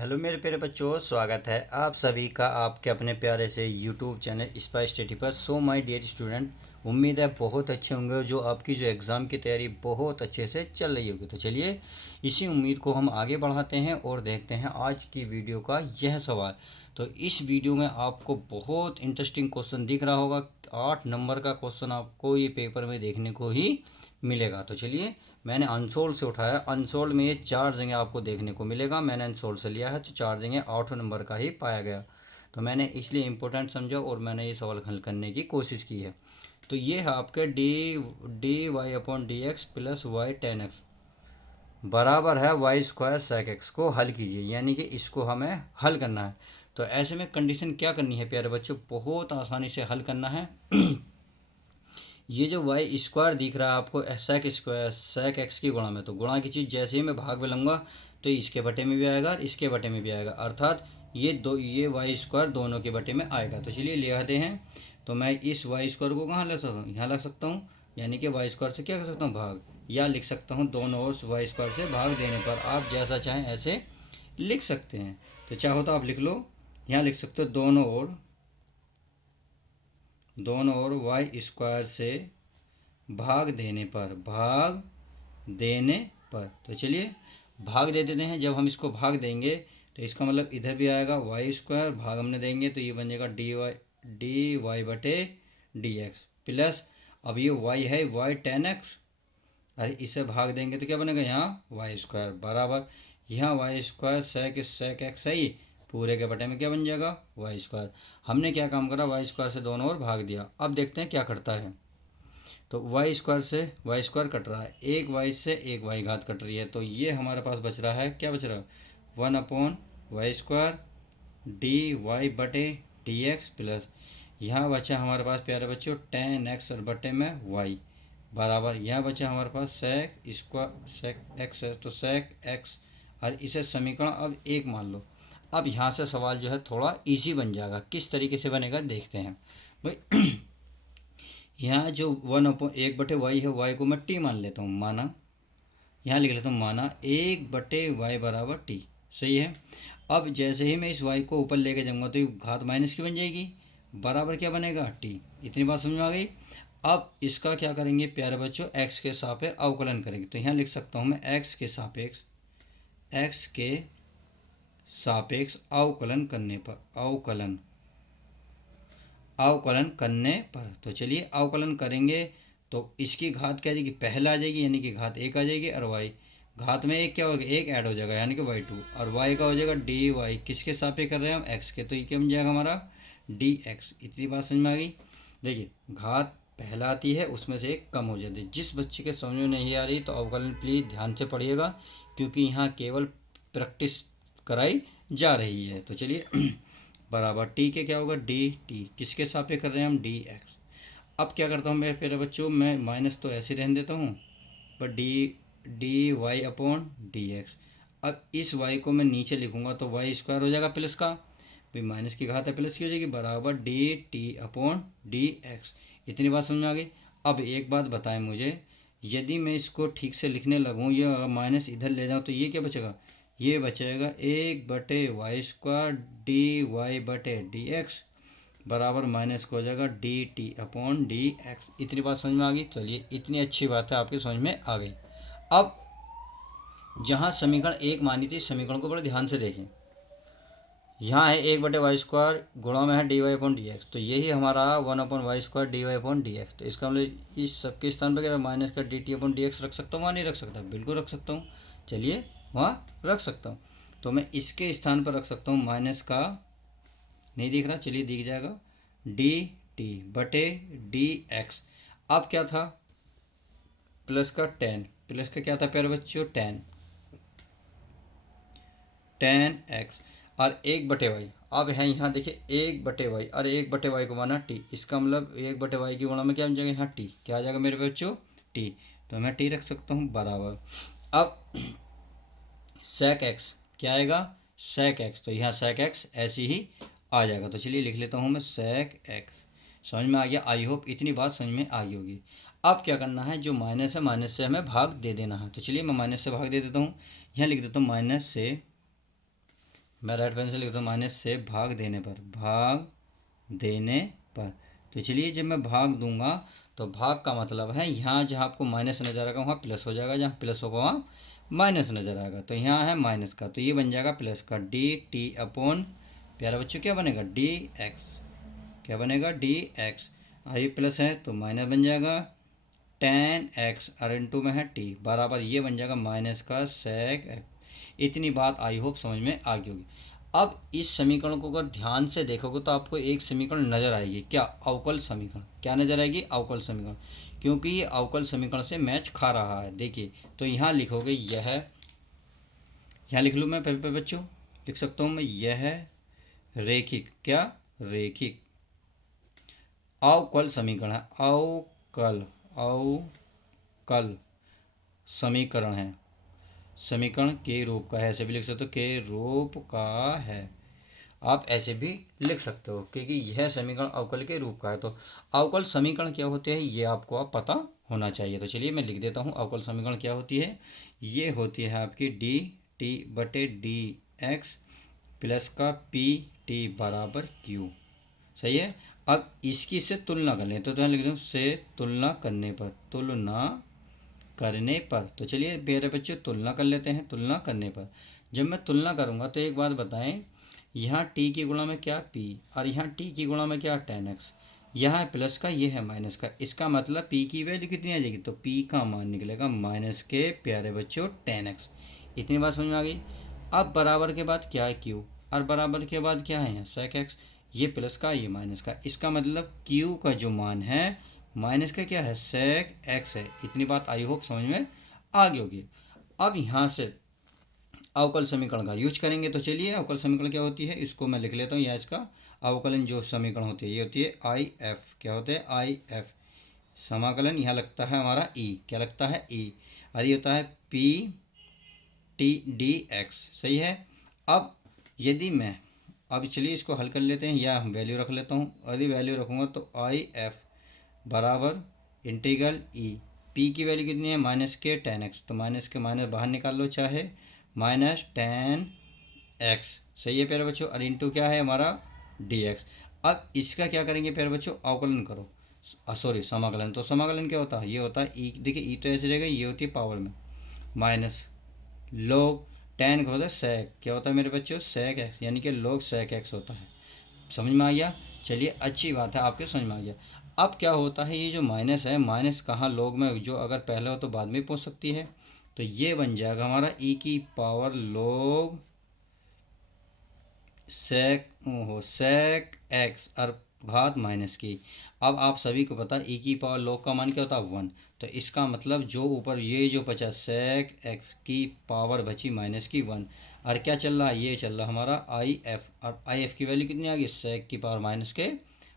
Hello मेरे प्यारे बच्चों, स्वागत है आप सभी का आपके अपने प्यारे से यूट्यूब चैनल स्पाइस स्टडी पर। सो माय डियर स्टूडेंट, उम्मीद है बहुत अच्छे होंगे, जो आपकी जो एग्ज़ाम की तैयारी बहुत अच्छे से चल रही होगी। तो चलिए इसी उम्मीद को हम आगे बढ़ाते हैं और देखते हैं आज की वीडियो का यह सवाल। तो इस वीडियो में आपको बहुत इंटरेस्टिंग क्वेश्चन दिख रहा होगा। 8 नंबर का क्वेश्चन आपको ये पेपर में देखने को ही मिलेगा। तो चलिए, मैंने अनसोल्ड से उठाया। अनसोल्ड में ये 4 जगह आपको देखने को मिलेगा। मैंने अनसोल्ड से लिया है तो 4 जगह 8 नंबर का ही पाया गया। तो मैंने इसलिए इम्पोर्टेंट समझा और मैंने ये सवाल हल करने की कोशिश की है। तो ये है आपके D Y upon D X plus Y tan X बराबर है वाई स्क्वायर सेक एक्स को हल कीजिए, यानी कि इसको हमें हल करना है। तो ऐसे में कंडीशन क्या करनी है प्यारे बच्चों, बहुत आसानी से हल करना है। ये जो वाई स्क्वायर दिख रहा है आपको सेक स्क्वायर सेक एक्स की गुणा में, तो गुणा की चीज़ जैसे ही मैं भाग में लूँगा तो इसके बटे में भी आएगा और इसके बटे में भी आएगा, अर्थात ये वाई स्क्वायर दोनों के बटे में आएगा। तो चलिए ले आते हैं। तो मैं इस वाई स्क्वायर को कहाँ ले सकता हूँ, यहाँ लग सकता हूँ, यानी कि वाई स्क्वायर से क्या कर सकता हूँ, भाग, या लिख सकता हूँ दोनों ओर वाई स्क्वायर से भाग देने पर। आप जैसा चाहें ऐसे लिख सकते हैं। तो चाहो तो आप लिख लो, यहाँ लिख सकते हो दोनों ओर वाई स्क्वायर से भाग देने पर। तो चलिए भाग दे देते हैं। जब हम इसको भाग देंगे तो इसका मतलब इधर भी आएगा वाई स्क्वायर, भाग हमने देंगे तो ये बन जाएगा डी वाई बटे डी एक्स प्लस, अब ये वाई है वाई टेन एक्स, अरे इसे भाग देंगे तो क्या बनेगा, यहाँ वाई स्क्वायर बराबर, यहाँ वाई स्क्वायर सेक एक्स है, पूरे के बटे में क्या बन जाएगा, वाई स्क्वायर। हमने क्या काम करा, वाई स्क्वायर से दोनों ओर भाग दिया। अब देखते हैं क्या करता है। तो वाई स्क्वायर से वाई स्क्वायर कट रहा है, एक वाई से एक वाई घात कट रही है, तो ये हमारे पास बच रहा है, क्या बच रहा है, 1/वाई स्क्वायर डी वाई बटे डी एक्स प्लस, यहाँ बचा हमारे पास प्यारे बच्चों टेन एक्स और बटे में वाई बराबर, यहाँ बचा हमारे पास सेक एक्स है तो सेक एक्स, और इसे समीकरण अब एक मान लो। अब यहाँ से सवाल जो है थोड़ा इजी बन जाएगा। किस तरीके से बनेगा देखते हैं भाई। यहाँ जो 1/1 है, वाई को मैं टी मान लेता हूँ, माना, यहाँ लिख लेता हूँ माना 1/वाई बराबर टी, सही है। अब जैसे ही मैं इस वाई को ऊपर लेके जाऊँगा तो ये घात माइनस की बन जाएगी, बराबर क्या बनेगा, टी। इतनी बात समझ में आ गई। अब इसका क्या करेंगे प्यारे बच्चों, एक्स के सापेक्ष अवकलन करेंगे। तो यहाँ लिख सकता हूँ मैं एक्स के सापेक्ष अवकलन करने पर। तो चलिए अवकलन करेंगे तो इसकी घात क्या आ जाएगी, पहले आ जाएगी, यानी कि घात एक आ जाएगी, और वाई घात में एक क्या होगा, एक ऐड हो जाएगा, यानी कि वाई टू, और वाई का हो जाएगा डी वाई, किसके सापेक्ष कर रहे हैं हम, एक्स के, तो ये क्या बन जाएगा हमारा डी एक्स। इतनी बात समझ में आ गई। देखिए घात पहला आती है, उसमें से एक कम हो जाती है। जिस बच्चे के समझ में नहीं आ रही तो अवकलन प्लीज़ ध्यान से पढ़िएगा, क्योंकि यहाँ केवल प्रैक्टिस कराई जा रही है। तो चलिए बराबर टी के क्या होगा, डी टी, किसके सापेक्ष कर रहे हैं हम, डी एक्स। अब क्या करता हूँ मेरे प्यारे बच्चों, मैं माइनस तो ऐसे रहने देता हूँ, पर D Y upon D X. अब इस वाई को मैं नीचे लिखूँगा तो वाई स्क्वायर हो जाएगा प्लस का, भाई माइनस की घात है प्लस की हो जाएगी, बराबर D T upon D x. इतनी बात समझ में आ गई। अब एक बात बताएं मुझे, यदि मैं इसको ठीक से लिखने लगूँ, ये अगर माइनस इधर ले जाऊँ तो ये क्या बचेगा, ये बचेगा 1/वाई स्क्वायर डी वाई बटे डी एक्स बराबर माइनस को हो जाएगा D T upon D x. इतनी बात समझ में आ गई। चलिए इतनी अच्छी बात है आपकी समझ में आ गई। अब जहाँ समीकरण एक मानी थी, समीकरण को बड़े ध्यान से देखें। यहाँ है 1/वाई स्क्वायर, गुणा में है d Y upon D x, तो यही हमारा 1/वाई square d Y upon D x. तो इसका मतलब इस सबके स्थान पर क्या माइनस का D T upon D x रख सकता हूँ, वहाँ नहीं रख सकता, बिल्कुल रख सकता हूँ। चलिए वहाँ रख सकता हूँ। तो मैं इसके स्थान पर रख सकता हूँ माइनस का, नहीं दिख रहा, चलिए दिख जाएगा, डी टी बटे डी एक्स। अब क्या था, प्लस का टेन, प्लस का क्या था प्यारे बच्चों, टेन एक्स, और 1/वाई। अब है यहाँ देखिए 1/वाई, और 1/वाई को माना टी, इसका मतलब 1/वाई की गुणा में क्या बन जाएगा, यहाँ टी, क्या आ जाएगा मेरे बच्चों, टी। तो मैं टी रख सकता हूँ बराबर। अब सेक एक्स क्या आएगा, सेक एक्स, तो यहाँ सेक एक्स ऐसी ही आ जाएगा। तो चलिए लिख लेता हूँ मैं सेक एक्स। समझ में आ गया, आई होप इतनी बात समझ में आई होगी। अब क्या करना है, जो माइनस है माइनस से हमें भाग दे देना है। तो चलिए मैं माइनस से भाग दे देता हूँ, यहाँ लिख देता हूँ माइनस से मैं राइट पेन से लिखता हूँ माइनस से भाग देने पर, भाग देने पर। तो चलिए जब मैं भाग दूंगा तो भाग का मतलब है यहाँ जहाँ आपको माइनस नज़र आएगा वहाँ प्लस हो जाएगा, जहाँ प्लस होगा वहाँ माइनस नज़र आएगा। तो यहाँ है माइनस का, तो ये बन जाएगा प्लस का, डी टी अपॉन, प्यारा बच्चों क्या बनेगा, डी एक्स। क्या बनेगा, डी एक्स। और ये प्लस है तो माइनस बन जाएगा, टेन एक्स और इंटू में है टी बराबर, ये बन जाएगा माइनस का सेक एक्स। इतनी बात आई होप समझ में आ गई होगी। अब इस समीकरण को अगर ध्यान से देखोगे तो आपको एक समीकरण नज़र आएगी, क्या, अवकल समीकरण। क्या नज़र आएगी, अवकल समीकरण, क्योंकि ये अवकल समीकरण से मैच खा रहा है। देखिए तो यहाँ लिखोगे यह, यहाँ लिख लूँ मैं पहले पे बच्चों, लिख सकता हूँ मैं, यह रेखिक, क्या, रेखिक अवकल समीकरण है, अवकल, अवकल समीकरण है, समीकरण के रूप का है, ऐसे भी लिख सकते हो, के रूप का है, आप ऐसे भी लिख सकते हो, क्योंकि यह समीकरण अवकल के रूप का है। तो अवकल समीकरण क्या होते हैं ये आपको आप पता होना चाहिए। तो चलिए मैं लिख देता हूँ, अवकल समीकरण क्या होती है, ये होती है आपकी डी टी बटे डी एक्स प्लस का पी टी बराबर क्यू। सही है। अब इसकी से तुलना कर लें, तो यहाँ लिख दूँ से तुलना करने पर, तुलना करने पर। तो चलिए मेरे बच्चे तुलना कर लेते हैं, तुलना करने पर। जब मैं तुलना करूँगा तो एक बात बताएं, यहाँ टी की गुणा में क्या पी, और यहाँ टी की गुणा में क्या टेन एक्स, यहाँ है प्लस का, ये है माइनस का, इसका मतलब पी की वैल्यू कितनी आ जाएगी, तो पी का मान निकलेगा माइनस के प्यारे बच्चों टेन एक्स। इतनी बात समझ में आ गई। अब बराबर के बाद क्या है क्यू, और बराबर के बाद क्या है यहाँ सेक एक्स, ये प्लस का ये माइनस का, इसका मतलब क्यू का जो मान है माइनस का क्या है सेक एक्स है। इतनी बात आई होप समझ में आ गई होगी। अब यहाँ से अवकल समीकरण का यूज करेंगे। तो चलिए अवकल समीकरण क्या होती है इसको मैं लिख लेता हूँ, या इसका अवकलन जो समीकरण होती है ये होती है आई एफ। क्या होता है, आई एफ। समाकलन यहाँ लगता है हमारा ई, क्या लगता है ई, और ये होता है पी टी डी एक्स। सही है। अब यदि मैं, अब चलिए इसको हल कर लेते हैं, या हम वैल्यू रख लेता हूँ, यदि वैल्यू रखूँगा तो आई एफ बराबर इंटीग्रल ई, पी की वैल्यू कितनी है माइनस के टेन एक्स, तो माइनस के माइनस बाहर निकाल लो चाहे, माइनस टेन एक्स। सही है प्यारे बच्चों। और इंटू क्या है हमारा डी एक्स। अब इसका क्या करेंगे प्यारे बच्चों, अवकलन करो, सॉरी समाकलन। तो समाकलन क्या होता है, ये होता है ई, देखिए ई तो ऐसे रहेगा, ये होती है पावर में, माइनस लोग टेन का होता है सेक, क्या होता है मेरे बच्चों सेक एक्स, यानी कि लोग सेक एक्स होता है। समझ में आ गया। चलिए अच्छी बात है, आपके समझ में आ गया। अब क्या होता है, ये जो माइनस है, माइनस कहाँ लोग में, जो अगर पहले हो तो बाद में पहुँच सकती है, तो ये बन जाएगा हमारा ई की पावर लोग सेक, हो सेक एक्स और घात माइनस की। अब आप सभी को पता ई की पावर लोग का मान क्या होता है वन, तो इसका मतलब जो ऊपर ये जो बचा सेक एक्स की पावर बची माइनस की वन, और क्या चल रहा है, ये चल रहा हमारा आई एफ, और आई एफ की वैल्यू कितनी आ गई सेक की पावर माइनस के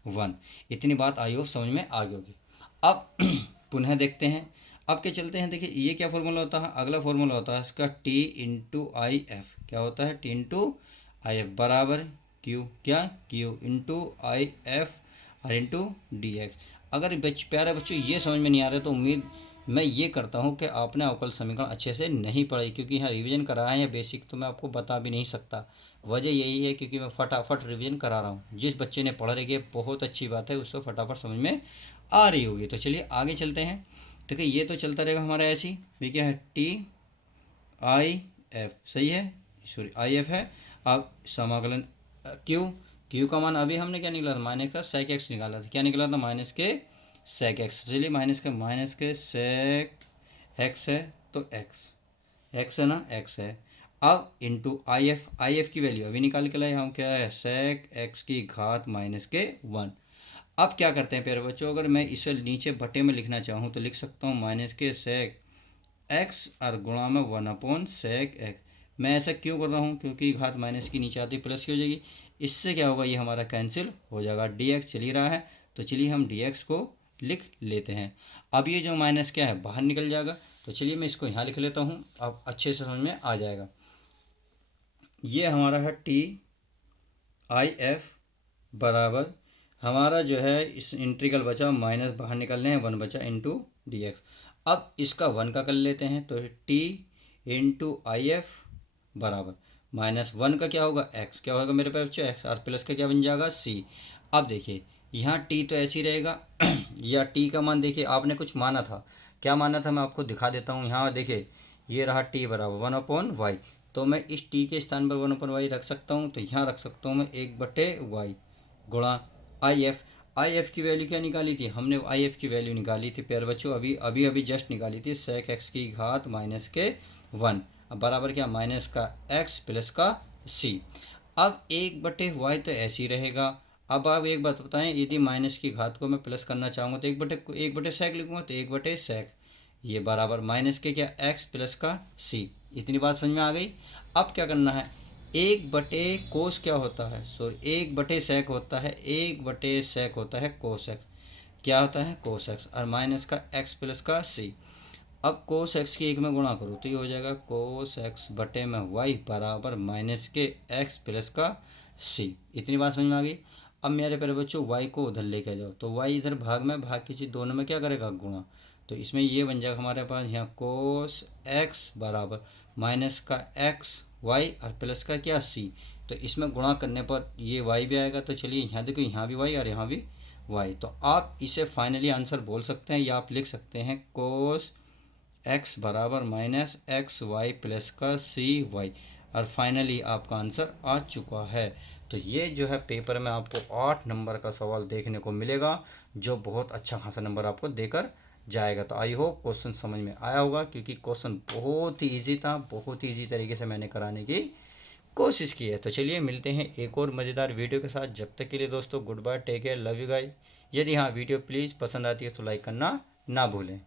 वन। इतनी बात आई होप समझ में आ गई होगी। अब पुनः देखते हैं, अब क्या चलते हैं, देखिए ये क्या फॉर्मूला होता है, अगला फॉर्मूला होता है इसका टी इंटू आई एफ। क्या होता है, टी इंटू आई एफ बराबर क्यू, क्या क्यू इंटू आई एफ और इंटू डी एक्स। अगर प्यारे बच्चों ये समझ में नहीं आ रहा तो उम्मीद मैं ये करता हूँ कि आपने अवकल समीकरण अच्छे से नहीं पढ़ी, क्योंकि यहाँ रिवीजन कराया है बेसिक, तो मैं आपको बता भी नहीं सकता। वजह यही है क्योंकि मैं फटाफट रिवीजन करा रहा हूँ। जिस बच्चे ने पढ़ रही है बहुत अच्छी बात है, उसको फटाफट समझ में आ रही होगी। तो चलिए आगे चलते हैं। देखिए ये तो चलता रहेगा हमारा ऐसे ही, ये क्या है टी आई एफ, सही है, सॉरी आई एफ है। अब समाकलन क्यू, क्यू का मान अभी हमने क्या निकाला था, माइनस का सेक एक्स निकाला था, क्या निकाला था माइनस के सेक एक्स। चलिए माइनस के सेक एक्स है, तो एक्स, एक्स है ना, एक्स है। अब into I F, I F की वैल्यू अभी निकाल के लाए हम, क्या है सेक एक्स की घात माइनस के वन। अब क्या करते हैं प्यारे बच्चों, अगर मैं इसे नीचे बटे में लिखना चाहूँ तो लिख सकता हूँ माइनस के सेक एक्स और गुणा में वन अपॉन सेक एक्स। मैं ऐसा क्यों कर रहा हूँ, क्योंकि घात माइनस की नीचे आती प्लस की हो जाएगी, इससे क्या होगा ये हमारा कैंसिल हो जाएगा, डी एक्स चल ही रहा है, तो चलिए हम डी एक्स को लिख लेते हैं। अब ये जो माइनस क्या है बाहर निकल जाएगा, तो चलिए मैं इसको यहाँ लिख लेता हूँ, अब अच्छे से समझ में आ जाएगा। ये हमारा है टी आई एफ बराबर हमारा जो है इस इंटीग्रल बचा माइनस बाहर निकलने हैं, वन बचा इंटू डी एक्स। अब इसका वन का कर लेते हैं, तो टी इंटू आई एफ बराबर -1 का क्या होगा x, क्या होगा मेरे पास बच्चों x, और प्लस का क्या बन जाएगा c। अब देखिए यहाँ t तो ऐसे ही रहेगा या t का मान देखिए आपने कुछ माना था, क्या माना था मैं आपको दिखा देता हूँ। यहाँ देखिए ये रहा t बराबर 1/y, तो मैं इस t के स्थान पर 1/y रख सकता हूँ, तो यहाँ रख सकता हूँ मैं 1/y गुणा आई एफ की वैल्यू क्या निकाली थी हमने, आई एफ की वैल्यू निकाली थी प्यारे बच्चों अभी अभी अभी जस्ट निकाली थी, sec x की घात -1। अब बराबर क्या, माइनस का x प्लस का c। अब 1/y तो ऐसे ही रहेगा। अब आप एक बात बताएं, यदि माइनस की घात को मैं प्लस करना चाहूँगा तो 1/sec लिखूँगा, तो 1/sec ये बराबर माइनस के क्या x प्लस का c। इतनी बात समझ में आ गई। अब क्या करना है, 1/कोस क्या होता है, सॉरी 1/sec होता है, 1/sec होता है कोस एक्स, क्या होता है कोस एक्स, और माइनस का x प्लस का c। अब कोस एक्स की 1 में गुणा करो तो ये हो जाएगा कोस एक्स बटे में वाई बराबर माइनस के एक्स प्लस का सी। इतनी बात समझ में आ गई। अब मेरे प्यारे बच्चों वाई को उधर लेके आ जाओ, तो वाई इधर भाग में, भाग की चीज़ दोनों में क्या करेगा गुणा, तो इसमें ये बन जाएगा हमारे पास यहाँ कोस एक्स बराबर माइनस का एक्स वाई और प्लस का क्या सी। तो इसमें गुणा करने पर ये वाई भी आएगा, तो चलिए यहाँ देखो यहाँ भी वाई और यहाँ भी वाई, तो आप इसे फाइनली आंसर बोल सकते हैं या आप लिख सकते हैं कोस x बराबर -xy प्लस का cy, और फाइनली आपका आंसर आ चुका है। तो ये जो है पेपर में आपको 8 नंबर का सवाल देखने को मिलेगा, जो बहुत अच्छा खासा नंबर आपको देकर जाएगा। तो आई होप क्वेश्चन समझ में आया होगा, क्योंकि क्वेश्चन बहुत ही ईजी था, बहुत ही ईजी तरीके से मैंने कराने की कोशिश की है। तो चलिए मिलते हैं एक और मज़ेदार वीडियो के साथ, जब तक के लिए दोस्तों goodbye, take care, love you guys. यदि हाँ वीडियो प्लीज़ पसंद आती है तो लाइक करना ना भूलें।